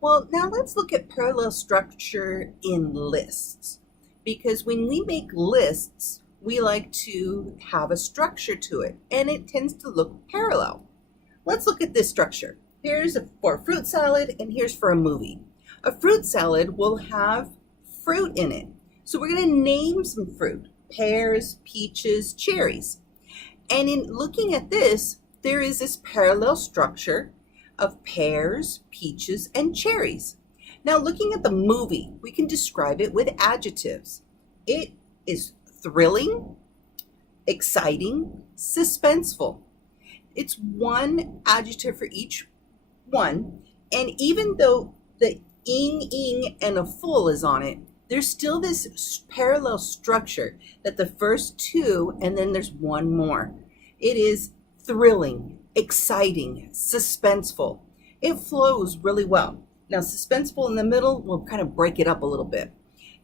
Well, now let's look at parallel structure in lists. Because when we make lists, we like to have a structure to it, and it tends to look parallel. Let's look at this structure. Here's for a fruit salad, and here's for a movie. A fruit salad will have fruit in it. So we're going to name some fruit: pears, peaches, cherries. And in looking at this, there is this parallel structure of pears, peaches, and cherries. Now, looking at the movie, we can describe it with adjectives. It is thrilling, exciting, suspenseful. It's one adjective for each one. And even though the ing, and a full is on it, there's still this parallel structure that the first two, and then there's one more. It is thrilling, exciting, suspenseful. It flows really well. Now, suspenseful in the middle will kind of break it up a little bit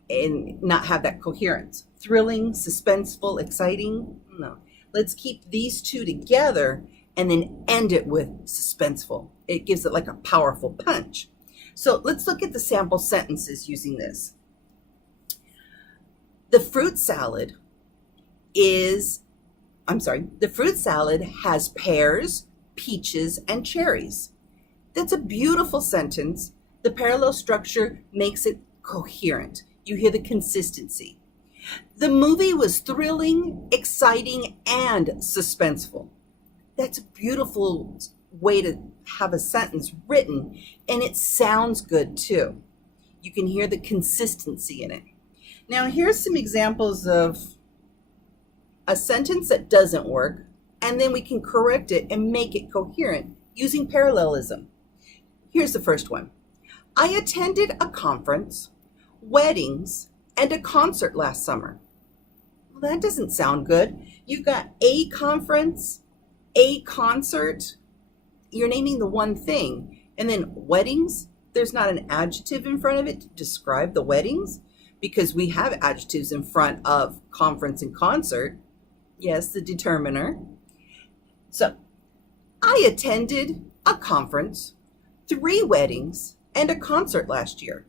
and not have that coherence. Thrilling, suspenseful, exciting, no. Let's keep these two together and then end it with suspenseful. It gives it like a powerful punch. So let's look at the sample sentences using this. The fruit salad has pears, peaches, and cherries. That's a beautiful sentence. The parallel structure makes it coherent. You hear the consistency. The movie was thrilling, exciting, and suspenseful. That's a beautiful way to have a sentence written, and it sounds good too. You can hear the consistency in it. Now, here's some examples of a sentence that doesn't work, and then we can correct it and make it coherent using parallelism. Here's the first one. I attended a conference, weddings, and a concert last summer. Well, that doesn't sound good. You've got a conference, a concert. You're naming the one thing. And then weddings, there's not an adjective in front of it to describe the weddings, because we have adjectives in front of conference and concert. Yes, the determiner. So, I attended a conference, 3 weddings, and a concert last year.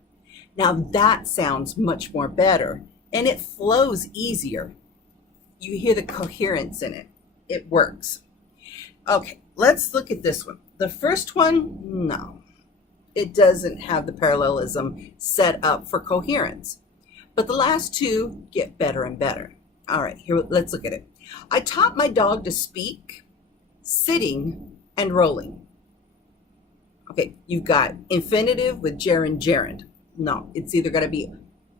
Now that sounds much more better, and it flows easier. You hear the coherence in it. It works. Okay, let's look at this one. The first one, no. It doesn't have the parallelism set up for coherence. But the last two get better and better. All right, here, let's look at it. I taught my dog to speak, sitting, and rolling. Okay, you've got infinitive with gerund, gerund. No, it's either got to be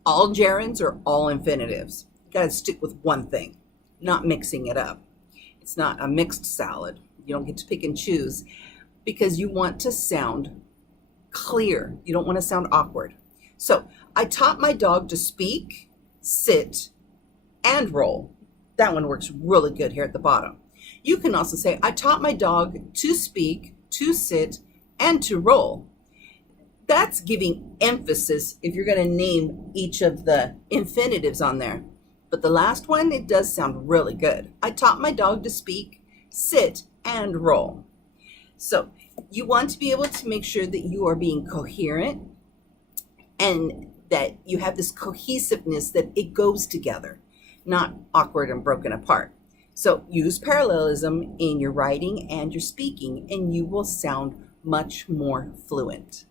all gerunds or all infinitives. You got to stick with one thing, not mixing it up. It's not a mixed salad. You don't get to pick and choose because you want to sound clear. You don't want to sound awkward. So I taught my dog to speak, sit, and roll. That one works really good here at the bottom. You can also say, I taught my dog to speak, to sit, and to roll. That's giving emphasis if you're going to name each of the infinitives on there. But the last one, it does sound really good. I taught my dog to speak, sit, and roll. So you want to be able to make sure that you are being coherent and that you have this cohesiveness, that it goes together, not awkward and broken apart. So use parallelism in your writing and your speaking, and you will sound much more fluent.